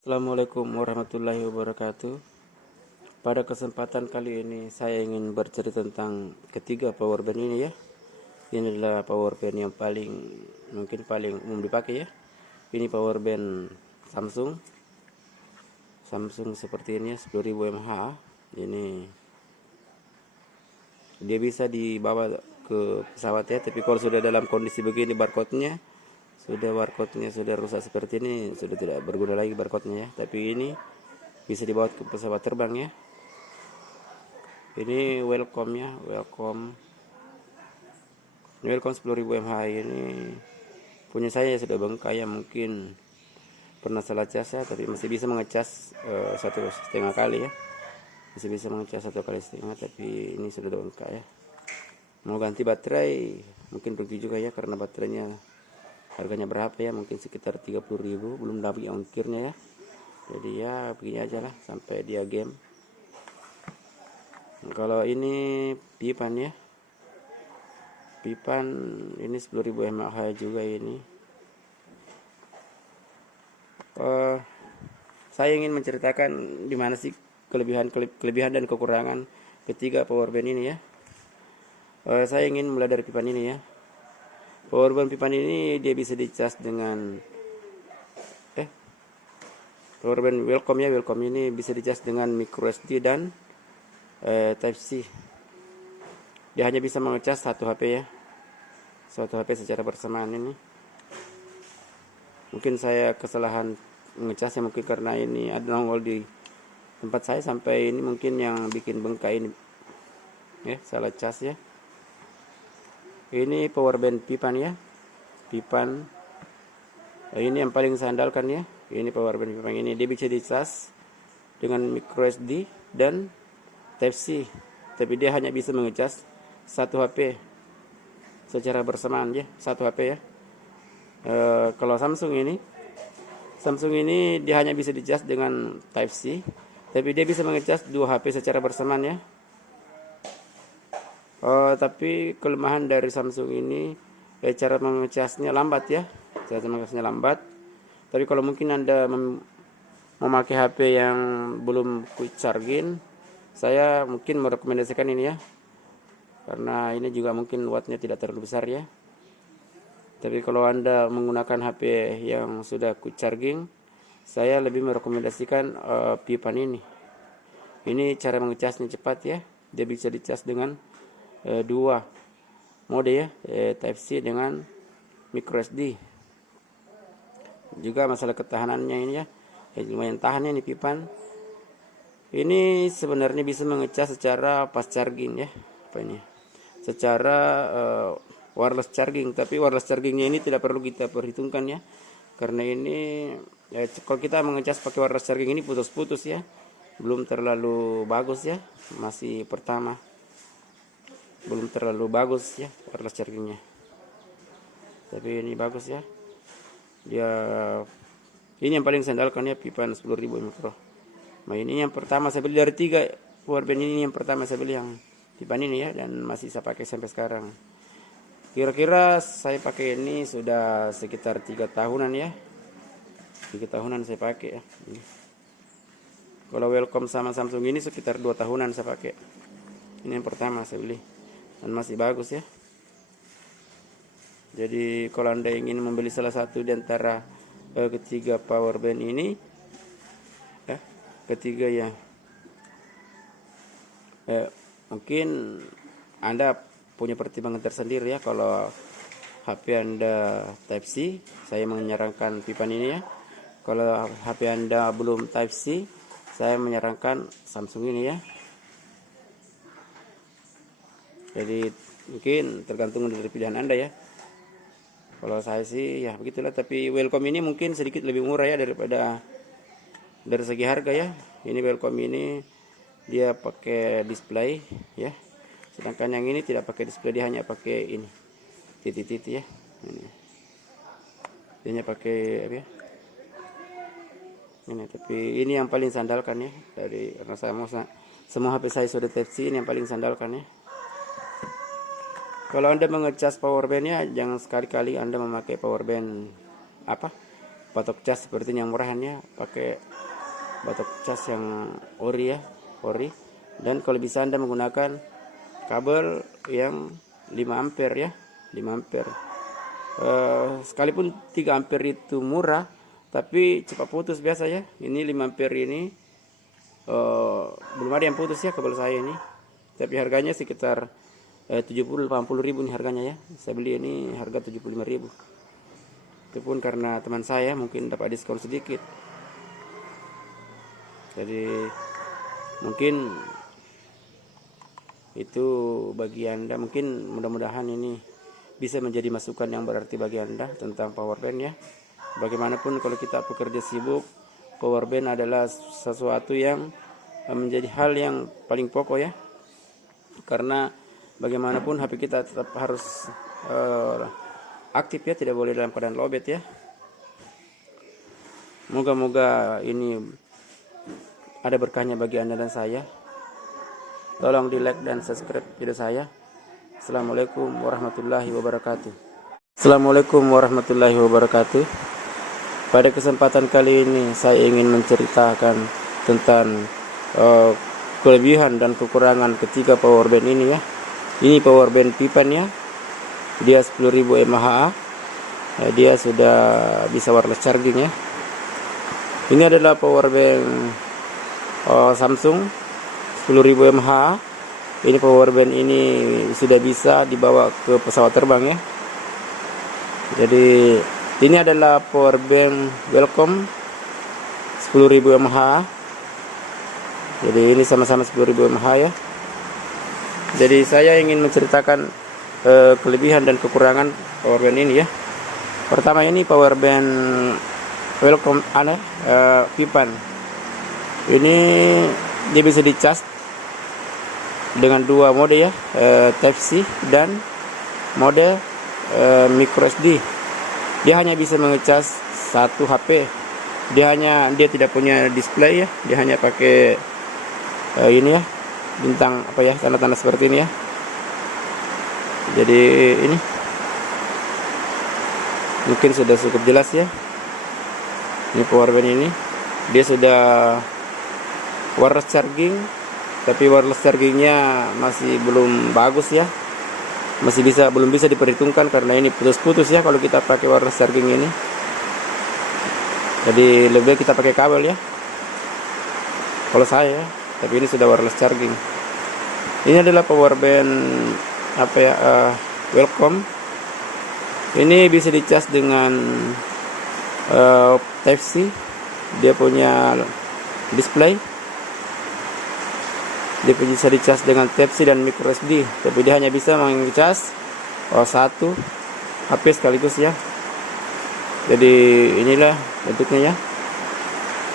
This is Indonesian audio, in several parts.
Assalamualaikum warahmatullahi wabarakatuh. Pada kesempatan kali ini saya ingin bercerita tentang ketiga power bank ini ya. Ini adalah power bank yang paling umum dipakai ya. Ini power bank Samsung. Samsung seperti ini ya, 10.000 mAh. Ini dia bisa dibawa ke pesawat ya, tapi kalau sudah dalam kondisi begini barcode-nya sudah rusak seperti ini, sudah tidak berguna lagi barcode-nya ya. Tapi ini bisa dibawa ke pesawat terbang ya. Ini welcome 10.000 mAh. Ini punya saya sudah bengkak ya, mungkin pernah salah cas ya, tapi masih bisa mengecas 1,5 kali ya, masih bisa mengecas 1,5 kali, tapi ini sudah bengkak ya. Mau ganti baterai mungkin rugi juga ya, karena baterainya harganya berapa ya, mungkin sekitar 30.000, belum dapat ongkirnya ya. Jadi ya begini aja lah sampai dia game. Kalau ini pipan ya, pipan ini 10.000 mAh juga ini. Saya ingin menceritakan di mana sih kelebihan dan kekurangan ketiga power bank ini ya. Saya ingin mulai dari pipan ini ya. Power bank pipan ini dia bisa dicas dengan power bank welcome ini bisa dicas dengan micro SD dan Type C. Dia hanya bisa mengecas satu HP ya, satu HP secara bersamaan ini. Mungkin saya kesalahan mengecasnya, mungkin karena ini ada nongol di tempat saya sampai ini, mungkin yang bikin bengkak ini ya, salah cas ya. Ini power bank pipan ya, pipan ini yang paling saya andalkan ya. Ini power bank pipan ini dia bisa dicas dengan micro SD dan Type C, tapi dia hanya bisa mengecas satu HP secara bersamaan ya, satu HP ya. Kalau Samsung ini dia hanya bisa dicas dengan Type C, tapi dia bisa mengecas dua HP secara bersamaan ya. Tapi kelemahan dari Samsung ini cara mengecasnya lambat ya, cara mengecasnya lambat. Tapi kalau mungkin Anda memakai HP yang belum quick charging, saya mungkin merekomendasikan ini ya, karena ini juga mungkin wattnya tidak terlalu besar ya. Tapi kalau Anda menggunakan HP yang sudah quick charging, saya lebih merekomendasikan pipan ini. Ini cara mengecasnya cepat ya, dia bisa dicas dengan dua mode ya, Type C dengan micro SD. Juga masalah ketahanannya ini ya, lumayan tahan ya ini pipan. Ini sebenarnya bisa mengecas secara fast charging ya, apa ini? Secara wireless charging, tapi wireless chargingnya ini tidak perlu kita perhitungkan ya, karena ini kalau kita mengecas pakai wireless charging ini putus-putus ya, belum terlalu bagus ya, masih pertama, belum terlalu bagus ya wireless chargingnya. Tapi ini bagus ya, dia ini yang paling saya andalkan ya, pipan 10.000 mikro. Nah ini yang pertama saya beli dari 3 power bank ini, yang pertama saya beli yang pipan ini ya, dan masih saya pakai sampai sekarang. Kira-kira saya pakai ini sudah sekitar 3 tahunan ya, 3 tahunan saya pakai ya. Kalau welcome sama Samsung ini sekitar 2 tahunan saya pakai. Ini yang pertama saya beli dan masih bagus ya. Jadi kalau Anda ingin membeli salah satu di antara ketiga power bank ini, ketiga ya, mungkin Anda punya pertimbangan tersendiri ya. Kalau HP Anda Type C, saya menyarankan pipan ini ya. Kalau HP Anda belum Type C, saya menyarankan Samsung ini ya. Jadi mungkin tergantung dari pilihan Anda ya. Kalau saya sih ya begitulah, tapi welcome ini mungkin sedikit lebih murah ya daripada dari segi harga ya. Ini welcome ini dia pakai display ya, sedangkan yang ini tidak pakai display, dia hanya pakai ini titik-titik ya. Ini dia hanya pakai apa ya, ini. Tapi ini yang paling sandalkan ya, dari karena semua HP saya sudah Type C, ini yang paling sandalkan ya. Kalau Anda mengecas power bandnya, jangan sekali-kali Anda memakai power band patok cas seperti yang murahan ya, pakai batok cas yang ori ya, ori. Dan kalau bisa Anda menggunakan kabel yang 5 ampere ya, 5 ampere. Sekalipun 3 ampere itu murah, tapi cepat putus biasa ya. Ini 5 ampere ini belum ada yang putus ya kabel saya ini. Tapi harganya sekitar 70-80 ribu nih harganya ya. Saya beli ini harga 75 ribu. Itu pun karena teman saya mungkin dapat diskon sedikit. Jadi mungkin itu bagi Anda, mungkin mudah-mudahan ini bisa menjadi masukan yang berarti bagi Anda tentang power bank ya. Bagaimanapun kalau kita pekerja sibuk, power bank adalah sesuatu yang menjadi hal yang paling pokok ya. Karena bagaimanapun HP kita tetap harus aktif ya, tidak boleh dalam keadaan lowbat ya. Moga-moga ini ada berkahnya bagi Anda dan saya. Tolong di like dan subscribe video saya. Assalamualaikum warahmatullahi wabarakatuh. Assalamualaikum warahmatullahi wabarakatuh. Pada kesempatan kali ini saya ingin menceritakan tentang kelebihan dan kekurangan ketiga power bank ini ya. Ini power bank Pipan ya. Dia 10.000 mAh. Dia sudah bisa wireless charging ya. Ini adalah power bank Samsung 10.000 mAh. Ini power bank ini sudah bisa dibawa ke pesawat terbang ya. Jadi ini adalah power bank Welcome 10.000 mAh. Jadi ini sama-sama 10.000 mAh ya. Jadi saya ingin menceritakan kelebihan dan kekurangan power bank ini ya. Pertama ini power bank Welcome Pipan. Ini dia bisa dicas dengan dua mode ya, Type-C dan mode micro SD. Dia hanya bisa mengecas satu HP. Dia tidak punya display ya. Dia hanya pakai ini ya, bintang apa ya, tanda-tanda seperti ini ya. Jadi ini mungkin sudah cukup jelas ya. Ini power bank ini dia sudah wireless charging, tapi wireless chargingnya masih belum bagus ya. Belum bisa diperhitungkan karena ini putus-putus ya kalau kita pakai wireless charging ini. Jadi lebih baik kita pakai kabel ya. Kalau saya, tapi ini sudah wireless charging. Ini adalah power band Welcome. Ini bisa dicas dengan Type-C. Dia punya display. Dia bisa dicas dengan Type-C dan micro SD, tapi dia hanya bisa mengecas satu HP sekaligus ya. Jadi inilah bentuknya ya.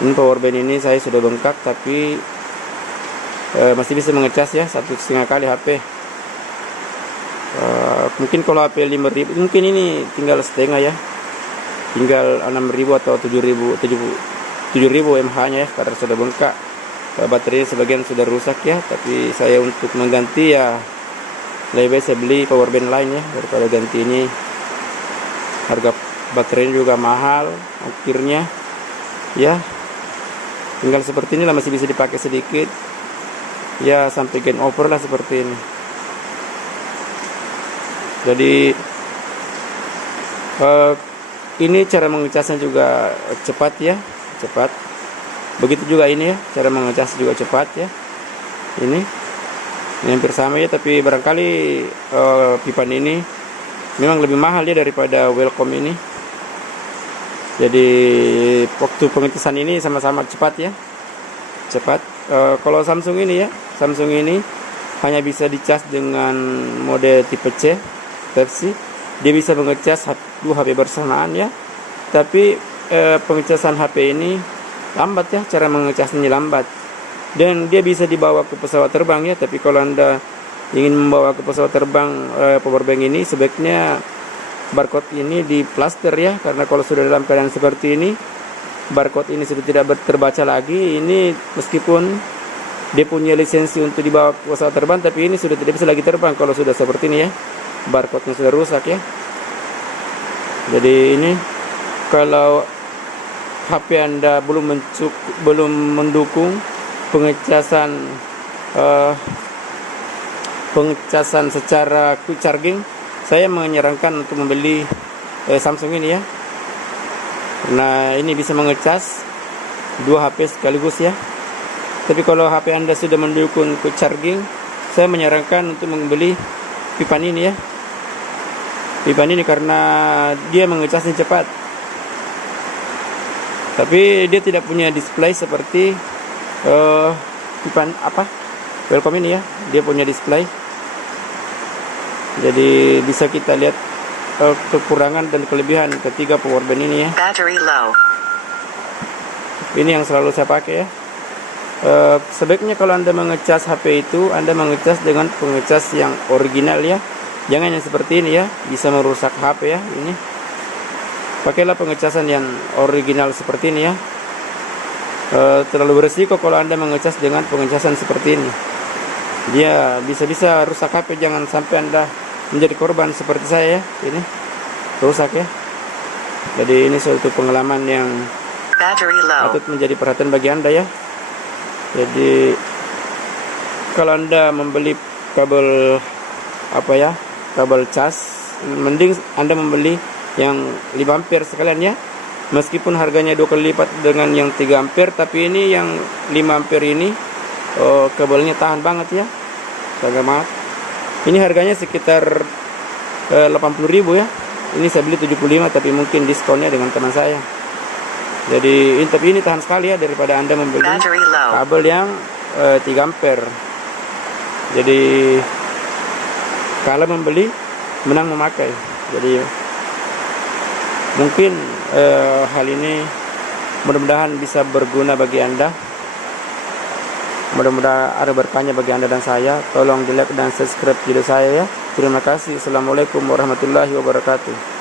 Ini power bank ini saya sudah bengkak, tapi masih bisa mengecas ya 1,5 kali HP. Mungkin kalau HP 5.000 mungkin ini tinggal setengah ya, tinggal 6.000 atau 7.000 mAh nya ya, karena sudah bengkak. Baterai sebagian sudah rusak ya, tapi saya untuk mengganti ya lebih baik saya beli power bank lain ya daripada ganti ini. Harga baterai juga mahal akhirnya ya. Tinggal seperti inilah, masih bisa dipakai sedikit ya sampai game over lah seperti ini. Jadi ini cara mengecasnya juga cepat ya, cepat. Begitu juga ini ya, cara mengecas juga cepat ya. Ini hampir sama ya, tapi barangkali Pipan ini memang lebih mahal ya daripada Welcome ini. Jadi waktu pengecasan ini sama-sama cepat ya, cepat. Kalau Samsung ini ya, Samsung ini hanya bisa dicas dengan mode tipe C versi. Dia bisa mengecas dua HP bersamaan ya, tapi pengecasan HP ini lambat ya, cara mengecasnya lambat. Dan dia bisa dibawa ke pesawat terbang ya, tapi kalau Anda ingin membawa ke pesawat terbang power bank ini, sebaiknya barcode ini di plaster ya, karena kalau sudah dalam keadaan seperti ini, barcode ini sudah tidak terbaca lagi. Ini meskipun dia punya lisensi untuk dibawa ke pesawat terbang, tapi ini sudah tidak bisa lagi terbang kalau sudah seperti ini ya, barcode-nya sudah rusak ya. Jadi ini kalau HP Anda belum mendukung pengecasan secara quick charging, saya menyarankan untuk membeli Samsung ini ya. Nah, ini bisa mengecas 2 HP sekaligus ya. Tapi kalau HP Anda sudah mendukung quick charging, saya menyarankan untuk membeli Pipan ini ya. Pipan ini karena dia mengecasnya cepat. Tapi dia tidak punya display seperti Pipan Welcome ini ya. Dia punya display. Jadi bisa kita lihat kekurangan dan kelebihan ketiga powerbank ini ya. Battery low. Ini yang selalu saya pakai ya. Sebaiknya kalau Anda mengecas HP itu, Anda mengecas dengan pengecas yang original ya. Jangan yang seperti ini ya, bisa merusak HP ya. Ini pakailah pengecasan yang original seperti ini ya. Terlalu berisiko kalau Anda mengecas dengan pengecasan seperti ini. Dia bisa-bisa rusak HP. Jangan sampai Anda menjadi korban seperti saya ya. Ini rusak ya. Jadi ini suatu pengalaman yang patut menjadi perhatian bagi Anda ya. Jadi kalau Anda membeli kabel kabel cas, mending Anda membeli yang 5 ampere sekalian ya. Meskipun harganya 2 kali lipat dengan yang 3 ampere, tapi ini yang 5 ampere ini kabelnya tahan banget ya. Sangat mahal. Ini harganya sekitar 80.000 ya. Ini saya beli 75, tapi mungkin diskonnya dengan teman saya. Jadi tapi ini tahan sekali ya daripada Anda membeli kabel yang 3 ampere. Jadi kalau membeli menang memakai. Jadi mungkin hal ini mudah-mudahan bisa berguna bagi Anda. Mudah-mudahan ada berkahnya bagi Anda dan saya. Tolong di like dan subscribe video saya ya. Terima kasih. Assalamualaikum warahmatullahi wabarakatuh.